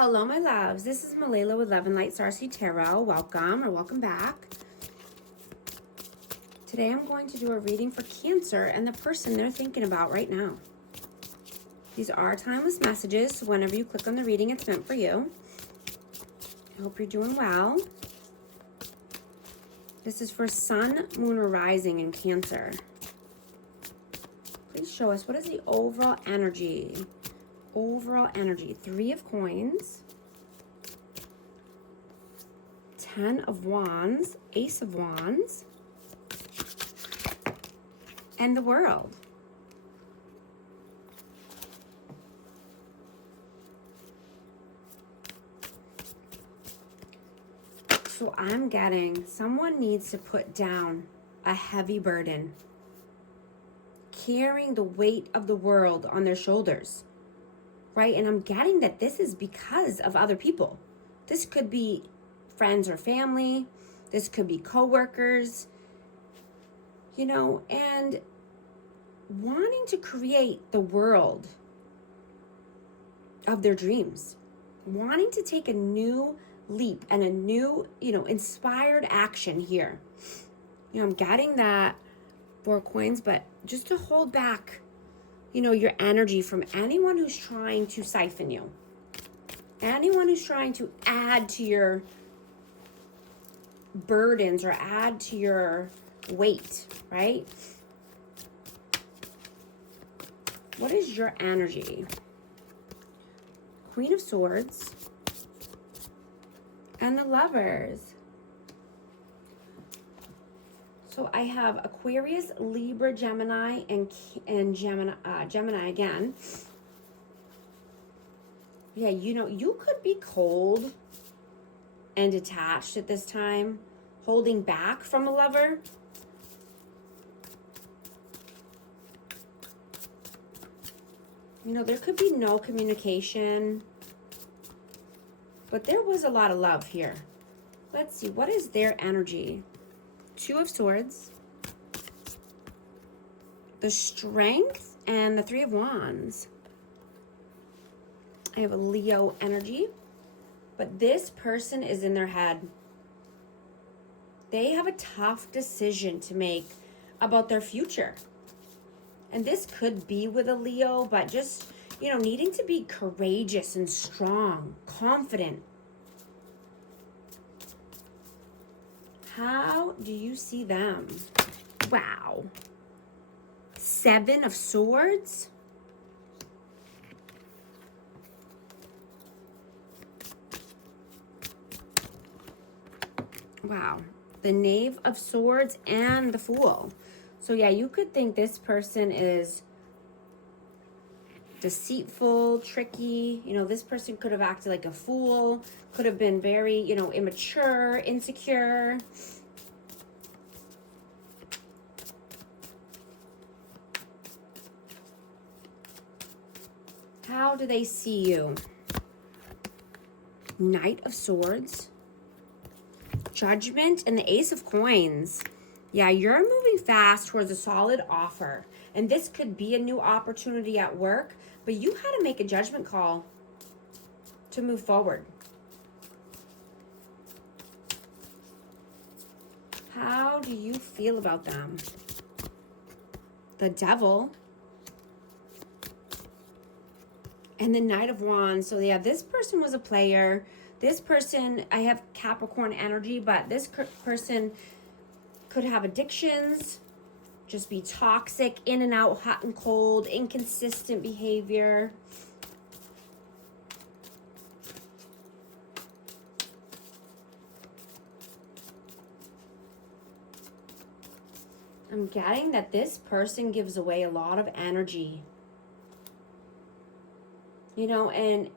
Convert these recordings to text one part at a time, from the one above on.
Hello, my loves. This is Malayla with Love and Light Starseed Tarot. Welcome or welcome back. Today I'm going to do a reading for Cancer and the person they're thinking about right now. These are timeless messages, so whenever you click on the reading, it's meant for you. I hope you're doing well. This is for Sun, Moon, or Rising in Cancer. Please show us, what is the overall energy? Overall energy. 3 of Coins, 10 of Wands, Ace of Wands, and the World. So I'm getting someone needs to put down a heavy burden, carrying the weight of the world on their shoulders. Right? And I'm getting that this is because of other people. This could be friends or family. This could be coworkers, you know, and wanting to create the world of their dreams, wanting to take a new leap and a new, inspired action here. I'm getting that 4 coins, but just to hold back your energy from anyone who's trying to siphon you. Anyone who's trying to add to your burdens or add to your weight, right? What is your energy? Queen of Swords and the Lovers. So I have Aquarius, Libra, Gemini, and Gemini again. Yeah, you could be cold and detached at this time, holding back from a lover. There could be no communication, but there was a lot of love here. Let's see, what is their energy? 2 of Swords, the Strength, and the 3 of Wands. I have a Leo energy, but this person is in their head. They have a tough decision to make about their future. And this could be with a Leo, but just, needing to be courageous and strong, confident. How do you see them? Wow. 7 of Swords. Wow. The Knave of Swords and the Fool. So yeah, you could think this person is deceitful, tricky. This person could have acted like a fool, could have been very, immature, insecure. How do they see you? Knight of Swords, Judgment, and the Ace of Coins. Yeah, you're moving fast towards a solid offer. And this could be a new opportunity at work, but you had to make a judgment call to move forward. How do you feel about them? The Devil and the Knight of Wands. So yeah, this person was a player. This person, I have Capricorn energy, but this person could have addictions, just be toxic, in and out, hot and cold, inconsistent behavior. I'm getting that this person gives away a lot of energy. And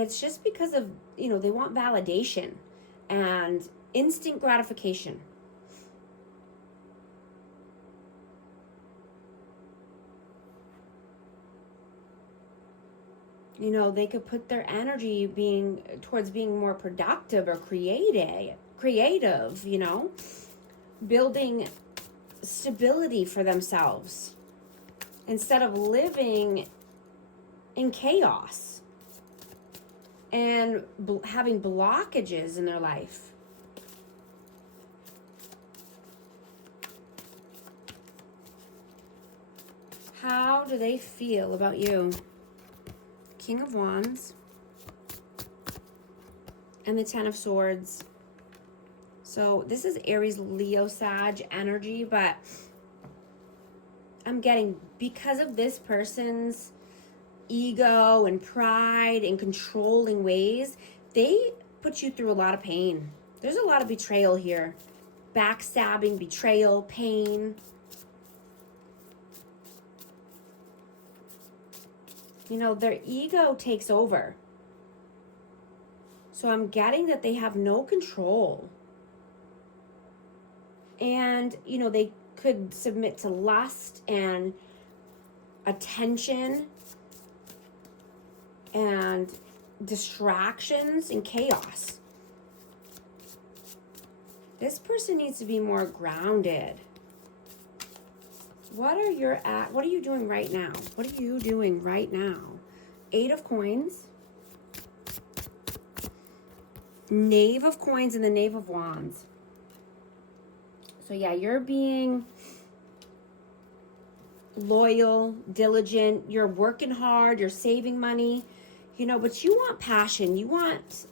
it's just because of, they want validation and instant gratification. They could put their energy towards being more productive or creative, building stability for themselves instead of living in chaos. and having blockages in their life. How do they feel about you? King of Wands and the Ten of Swords. So this is Aries, Leo, Sag energy, but I'm getting, because of this person's ego and pride and controlling ways, they put you through a lot of pain. There's a lot of betrayal here. Backstabbing, betrayal, pain. You know, their ego takes over. So I'm getting that they have no control. And, you know, they could submit to lust and attention and distractions and chaos. This person needs to be more grounded. What are you doing right now? What are you doing right now? 8 of Coins, Knave of Coins, and the Knave of Wands. So yeah, you're being loyal, diligent, you're working hard, you're saving money, you know, but you want passion, you want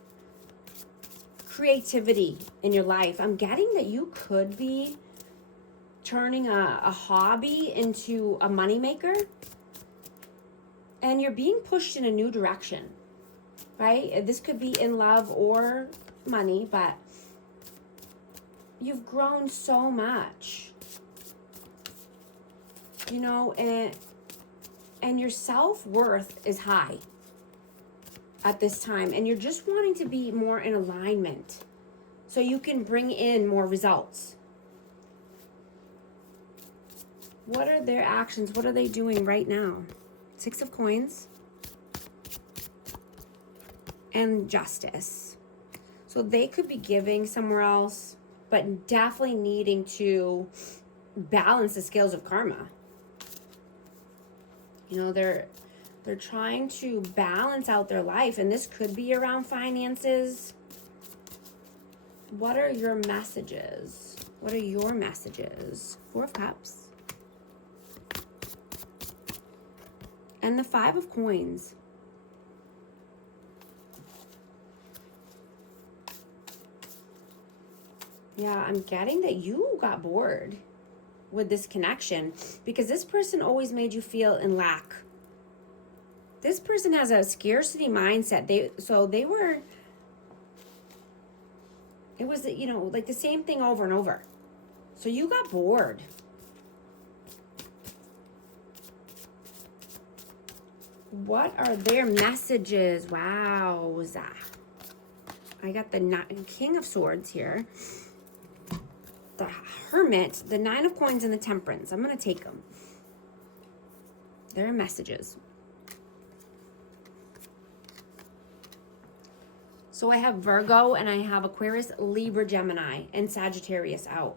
creativity in your life. I'm getting that you could be turning a hobby into a moneymaker, and you're being pushed in a new direction, right? This could be in love or money, but you've grown so much, you know, and your self-worth is high at this time, and you're just wanting to be more in alignment so you can bring in more results. What are their actions? What are they doing right now? 6 of Coins and Justice. So they could be giving somewhere else, but definitely needing to balance the scales of karma. You know, they're trying to balance out their life, and this could be around finances. What are your messages? What are your messages? 4 of Cups. And the 5 of Coins. Yeah, I'm getting that you got bored with this connection because this person always made you feel in lack. This person has a scarcity mindset. It was, you know, like the same thing over and over. So you got bored. What are their messages? Wow. I got the King of Swords here. The Hermit, the 9 of Coins, and the Temperance. I'm going to take them. Their messages. So I have Virgo, and I have Aquarius, Libra, Gemini, and Sagittarius out.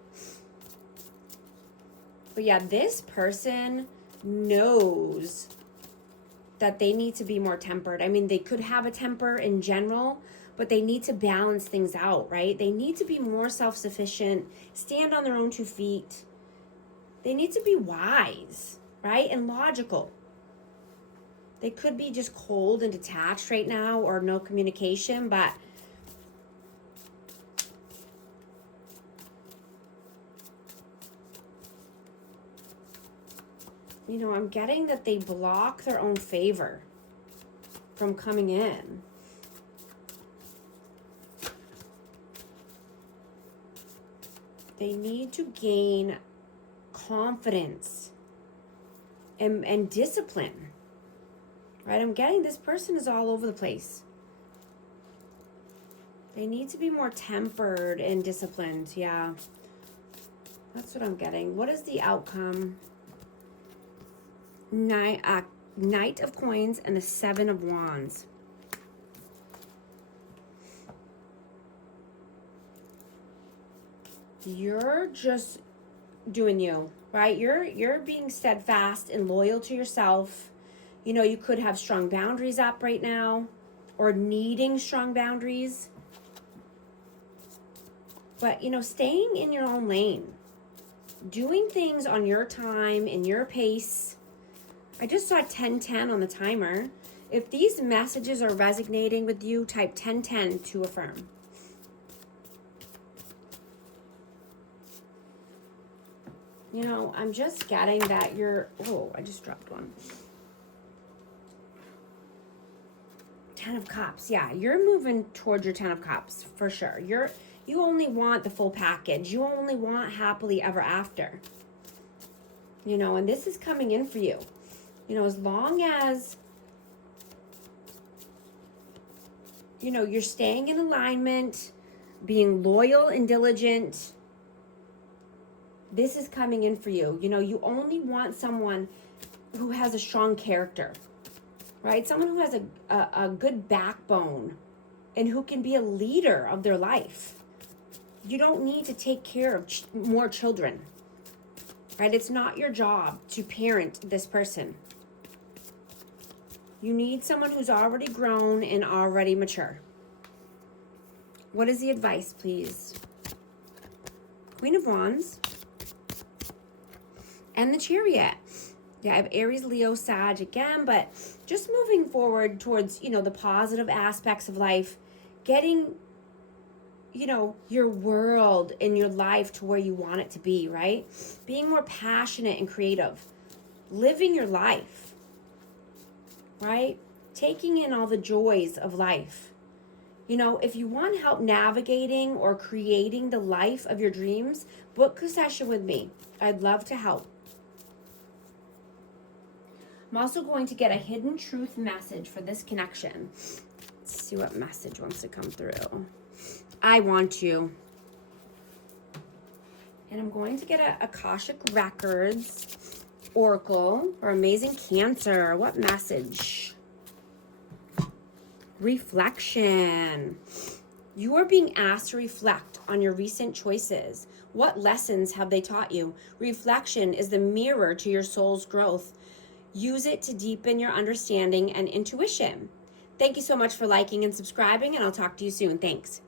But yeah, this person knows that they need to be more tempered. I mean, they could have a temper in general, but they need to balance things out, right? They need to be more self-sufficient, stand on their own 2 feet. They need to be wise, right? And logical. They could be just cold and detached right now, or no communication, but you know, I'm getting that they block their own favor from coming in. They need to gain confidence and discipline, right? I'm getting this person is all over the place. They need to be more tempered and disciplined. Yeah, that's what I'm getting. What is the outcome? Knight of Coins and the 7 of Wands. You're just doing you, right? You're being steadfast and loyal to yourself. You know, you could have strong boundaries up right now. or needing strong boundaries. But, you know, staying in your own lane, doing things on your time, in your pace. I just saw 1010 on the timer. If these messages are resonating with you, type 1010 to affirm. You know, I'm just getting that you're, oh, I just dropped one. 10 of Cups. Yeah, you're moving towards your 10 of Cups for sure. You only want the full package. You only want happily ever after. You know, and this is coming in for you. You know, as long as, you know, you're staying in alignment, being loyal and diligent, this is coming in for you. You know, you only want someone who has a strong character, right? Someone who has a good backbone and who can be a leader of their life. You don't need to take care of more children, right? It's not your job to parent this person. You need someone who's already grown and already mature. What is the advice, please? Queen of Wands and the Chariot. Yeah, I have Aries, Leo, Sag again, but just moving forward towards, you know, the positive aspects of life, getting, you know, your world and your life to where you want it to be, right? Being more passionate and creative, living your life, right? Taking in all the joys of life. You know, if you want help navigating or creating the life of your dreams, book a session with me. I'd love to help. I'm also going to get a hidden truth message for this connection. Let's see what message wants to come through. I want you. And I'm going to get a Akashic Records Oracle for Amazing Cancer. What message? Reflection. You are being asked to reflect on your recent choices. What lessons have they taught you? Reflection is the mirror to your soul's growth. Use it to deepen your understanding and intuition. Thank you so much for liking and subscribing, and I'll talk to you soon. Thanks.